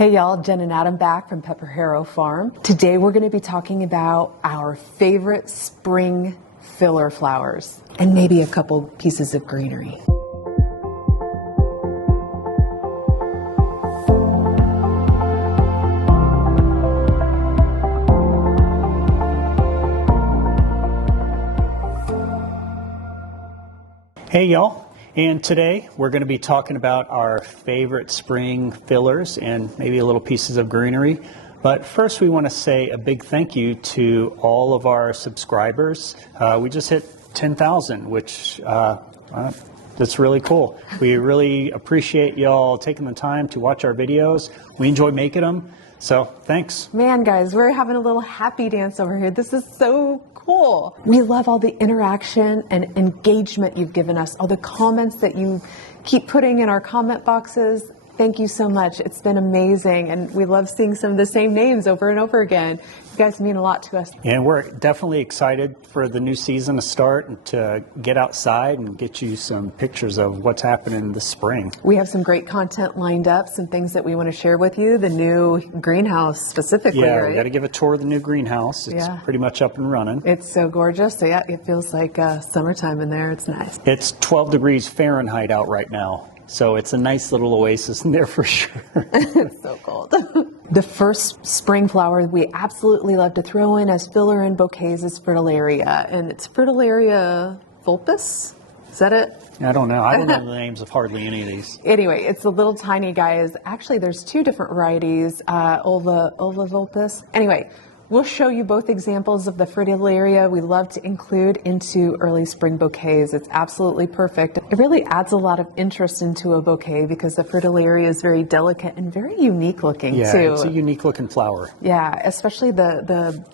Hey y'all, Jen and Adam back from PepperHarrow Farm. Today we're going to be talking about our favorite spring filler flowers and maybe a couple pieces of greenery. Hey y'all, and today we're going to be talking about our favorite spring fillers and maybe a little pieces of greenery. But first we want to say a big thank you to all of our subscribers. We just hit 10,000, which that's really cool. We really appreciate y'all taking the time to watch our videos. We enjoy making them, so thanks. Man guys, we're having a little happy dance over here. This is so cool. We love all the interaction and engagement you've given us, all the comments that you keep putting in our comment boxes. Thank you so much. It's been amazing, and we love seeing some of the same names over and over again. You guys mean a lot to us. And we're definitely excited for the new season to start and to get outside and get you some pictures of what's happening this spring. We have some great content lined up, some things that we want to share with you, the new greenhouse specifically, Yeah, right? we got to give a tour of the new greenhouse. It's pretty much up and running. It's so gorgeous. So yeah, it feels like summertime in there. It's nice. It's 12 degrees Fahrenheit out right now. So it's a nice little oasis in there for sure. It's so cold. The first spring flower we absolutely love to throw in as filler in bouquets is Fritillaria. And it's Fritillaria vulpis? Is that it? I don't know. I don't know the names of hardly any of these. Anyway, it's the little tiny guys. Actually, there's two different varieties, Ulva vulpis. Anyway, we'll show you both examples of the Fritillaria we love to include into early spring bouquets. It's absolutely perfect. It really adds a lot of interest into a bouquet because the Fritillaria is very delicate and very unique looking too. Yeah, it's a unique looking flower. Yeah, especially the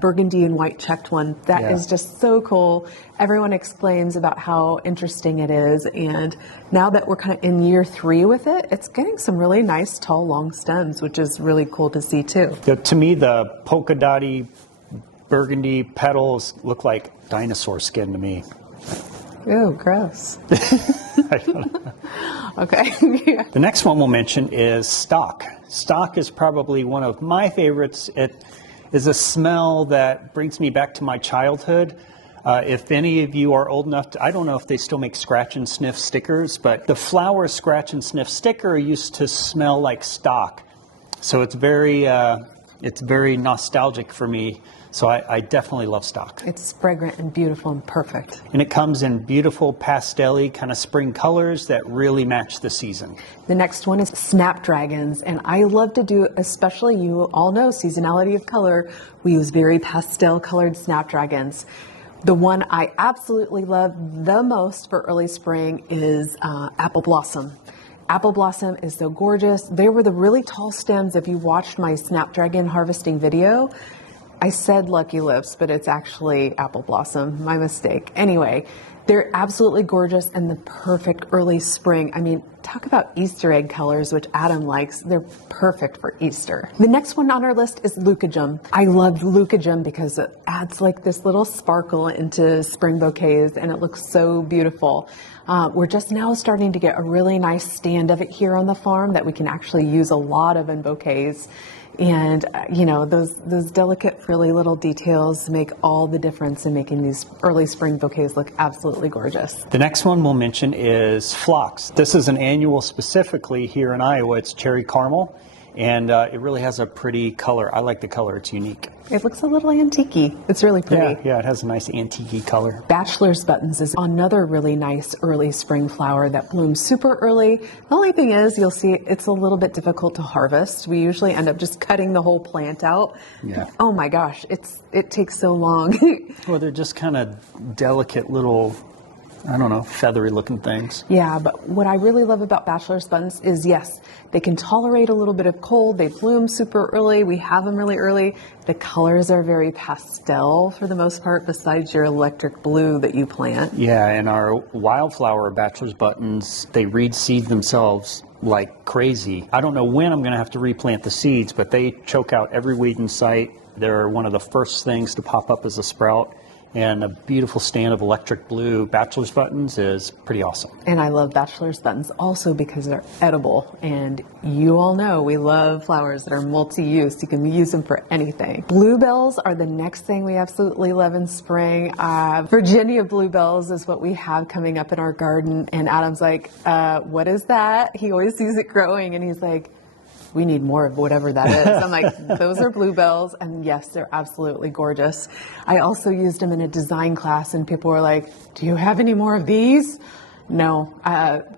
burgundy and white checked one. That is just so cool. Everyone exclaims about how interesting it is, and now that we're kind of in year 3 with it, it's getting some really nice tall long stems, which is really cool to see too. To me, the polka dotty burgundy petals look like dinosaur skin to me. Ew, gross. I don't know. Okay. Yeah. The next one we'll mention is stock. Stock is probably one of my favorites. It is a smell that brings me back to my childhood. If any of you are old enough to, I don't know if they still make scratch and sniff stickers, but the flower scratch and sniff sticker used to smell like stock. So it's very nostalgic for me. So I definitely love stock. It's fragrant and beautiful and perfect. And it comes in beautiful pastel-y kind of spring colors that really match the season. The next one is Snapdragons, and I love to do, especially you all know, seasonality of color. We use very pastel colored Snapdragons. The one I absolutely love the most for early spring is Apple Blossom. Apple Blossom is so gorgeous. They were the really tall stems. If you watched my Snapdragon harvesting video, I said Lucky Lips, but it's actually Apple Blossom. My mistake. Anyway, they're absolutely gorgeous and the perfect early spring. I mean, talk about Easter egg colors, which Adam likes. They're perfect for Easter. The next one on our list is Leucojum. I love Leucojum because it adds like this little sparkle into spring bouquets and it looks so beautiful. We're just now starting to get a really nice stand of it here on the farm that we can actually use a lot of in bouquets. And, you know, those delicate, frilly little details make all the difference in making these early spring bouquets look absolutely gorgeous. The next one we'll mention is phlox. This is an annual specifically here in Iowa. It's cherry caramel, and it really has a pretty color. I like the color. It's unique. It looks a little antique-y. It's really pretty. Yeah, it has a nice antique-y color. Bachelor's buttons is another really nice early spring flower that blooms super early. The only thing is, you'll see it's a little bit difficult to harvest. We usually end up just cutting the whole plant out. Yeah. Oh my gosh, it takes so long. Well, they're just kind of delicate little, I don't know, feathery looking things. Yeah, but what I really love about Bachelor's buttons is, yes, they can tolerate a little bit of cold. They bloom super early. We have them really early. The colors are very pastel for the most part, besides your electric blue that you plant. Yeah, and our wildflower Bachelor's buttons, they reed seed themselves like crazy. I don't know when I'm going to have to replant the seeds, but they choke out every weed in sight. They're one of the first things to pop up as a sprout. and a beautiful stand of electric blue Bachelor's buttons is pretty awesome. And I love Bachelor's buttons also because they're edible. And you all know we love flowers that are multi-use. You can use them for anything. Bluebells are the next thing we absolutely love in spring. Virginia bluebells is what we have coming up in our garden. And Adam's like, what is that? He always sees it growing and he's like, we need more of whatever that is. I'm like, those are bluebells, and yes, they're absolutely gorgeous. I also used them in a design class, and people were like, do you have any more of these? No,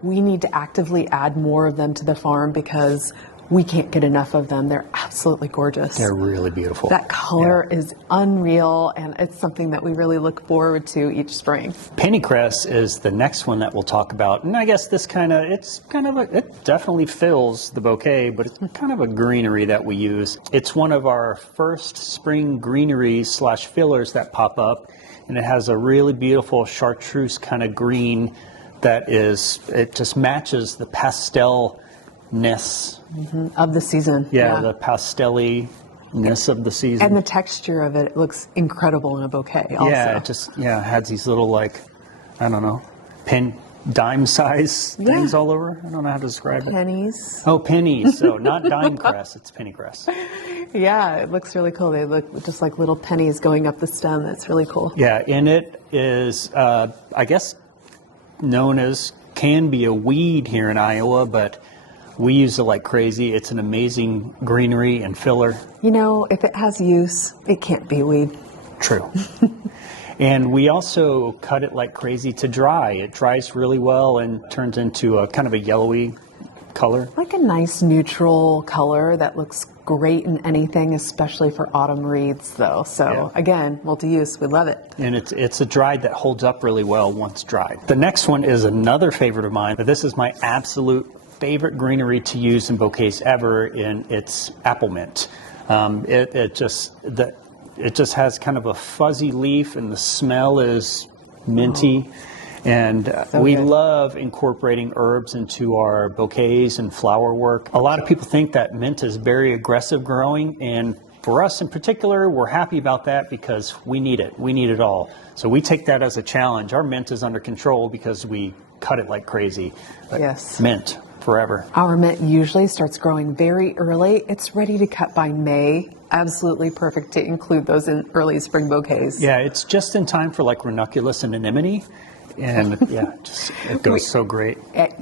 we need to actively add more of them to the farm because we can't get enough of them. They're absolutely gorgeous. They're really beautiful. That color is unreal, and it's something that we really look forward to each spring. Pennycress is the next one that we'll talk about. And I guess it definitely fills the bouquet, but it's kind of a greenery that we use. It's one of our first spring greeneries / fillers that pop up. And it has a really beautiful chartreuse kind of green it just matches the pastel ness of the season. Yeah, the pastel-ness of the season. And the texture of it looks incredible in a bouquet also. Yeah, it has these little dime size things all over. I don't know how to describe it. Pennies. Oh, pennies. So not dime cress, it's pennycress. Yeah, it looks really cool. They look just like little pennies going up the stem. That's really cool. Yeah, and it is, I guess, can be a weed here in Iowa, but we use it like crazy. It's an amazing greenery and filler. If it has use, it can't be weed. True. And we also cut it like crazy to dry. It dries really well and turns into a kind of a yellowy color. Like a nice neutral color that looks great in anything, especially for autumn wreaths though. So again, multi-use, we love it. And it's a dry that holds up really well once dried. The next one is another favorite of mine, but this is my absolute favorite greenery to use in bouquets ever, and it's apple mint. It just has kind of a fuzzy leaf, and the smell is minty. And we love incorporating herbs into our bouquets and flower work. A lot of people think that mint is very aggressive growing, and for us in particular, we're happy about that because we need it. We need it all. So we take that as a challenge. Our mint is under control because we cut it like crazy. But yes. Mint forever. Our mint usually starts growing very early. It's ready to cut by May. Absolutely perfect to include those in early spring bouquets. Yeah, it's just in time for like ranunculus and anemone. And it goes so great.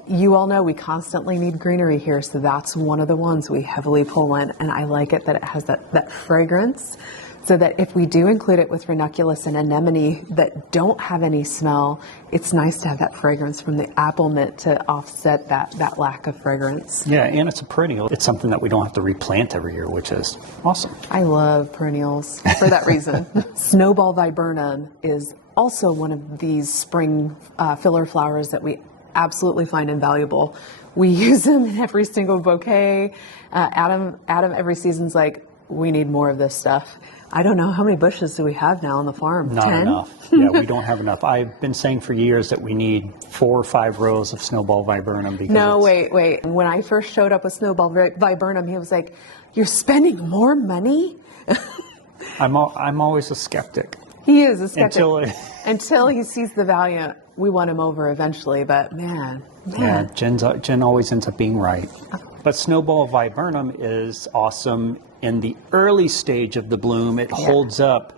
You all know we constantly need greenery here, so that's one of the ones we heavily pull in. And I like it that it has that fragrance, so that if we do include it with ranunculus and anemone that don't have any smell, it's nice to have that fragrance from the apple mint to offset that lack of fragrance. Yeah, and it's a perennial. It's something that we don't have to replant every year, which is awesome. I love perennials for that reason. Snowball viburnum is also one of these spring filler flowers that we absolutely find invaluable. We use them in every single bouquet. Adam every season's like, we need more of this stuff. I don't know, how many bushes do we have now on the farm? Not 10? enough. Yeah, we don't have enough. I've been saying for years that we need 4 or 5 rows of Snowball viburnum. Because no, wait. When I first showed up with Snowball viburnum, he was like, you're spending more money? I'm always a skeptic. He is a skeptic. Until he sees the value. We won him over eventually, but man. Yeah, Jen always ends up being right. But Snowball viburnum is awesome in the early stage of the bloom. It holds up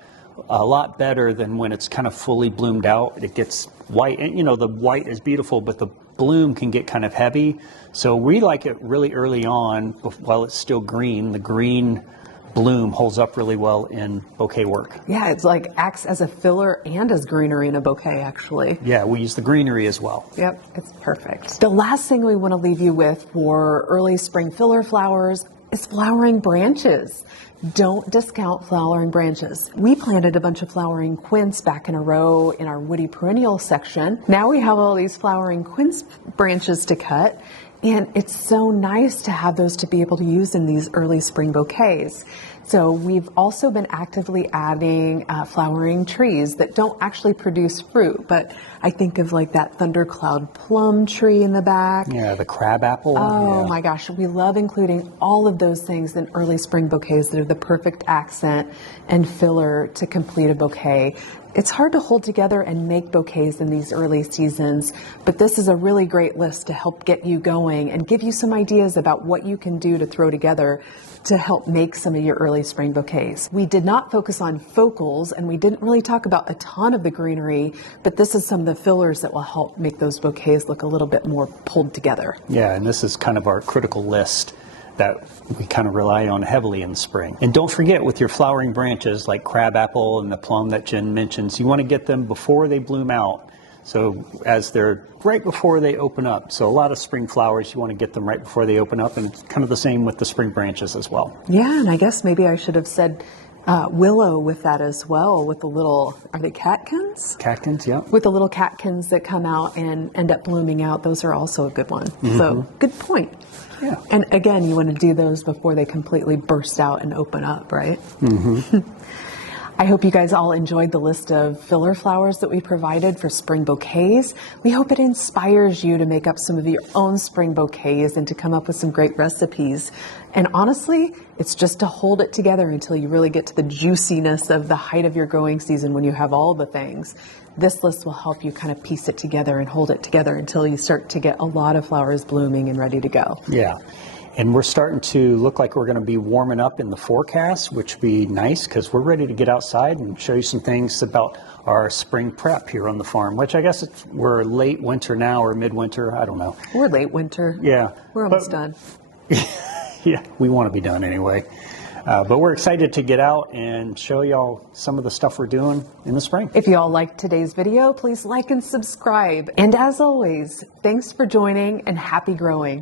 a lot better than when it's kind of fully bloomed out. It gets white, and the white is beautiful, but the bloom can get kind of heavy. So we like it really early on while it's still green. The green bloom holds up really well in bouquet work. Yeah, it's like acts as a filler and as greenery in a bouquet, actually. Yeah, we use the greenery as well. Yep, it's perfect. The last thing we want to leave you with for early spring filler flowers is flowering branches. Don't discount flowering branches. We planted a bunch of flowering quince back in a row in our woody perennial section. Now we have all these flowering quince branches to cut. And it's so nice to have those to be able to use in these early spring bouquets. So we've also been actively adding flowering trees that don't actually produce fruit, but I think of like that thundercloud plum tree in the back. Yeah, the crabapple. Oh my gosh, we love including all of those things in early spring bouquets that are the perfect accent and filler to complete a bouquet. It's hard to hold together and make bouquets in these early seasons, but this is a really great list to help get you going and give you some ideas about what you can do to throw together to help make some of your early spring bouquets. We did not focus on focals and we didn't really talk about a ton of the greenery, but this is some of the fillers that will help make those bouquets look a little bit more pulled together. Yeah, and this is kind of our critical list that we kind of rely on heavily in the spring. And don't forget, with your flowering branches like crabapple and the plum that Jen mentions, you want to get them before they bloom out. So as they're right before they open up. So a lot of spring flowers, you want to get them right before they open up, and it's kind of the same with the spring branches as well. Yeah, and I guess maybe I should have said willow with that as well, with the little, are they catkins? Catkins, yeah. With the little catkins that come out and end up blooming out, those are also a good one. So good point. Yeah. And again, you want to do those before they completely burst out and open up, right? I hope you guys all enjoyed the list of filler flowers that we provided for spring bouquets. We hope it inspires you to make up some of your own spring bouquets and to come up with some great recipes. And honestly, it's just to hold it together until you really get to the juiciness of the height of your growing season when you have all the things. This list will help you kind of piece it together and hold it together until you start to get a lot of flowers blooming and ready to go. Yeah. And we're starting to look like we're going to be warming up in the forecast, which would be nice because we're ready to get outside and show you some things about our spring prep here on the farm, which I guess we're late winter now or midwinter. I don't know. We're late winter. Yeah. We're almost done. Yeah, we want to be done anyway. But we're excited to get out and show y'all some of the stuff we're doing in the spring. If you all liked today's video, please like and subscribe. And as always, thanks for joining and happy growing.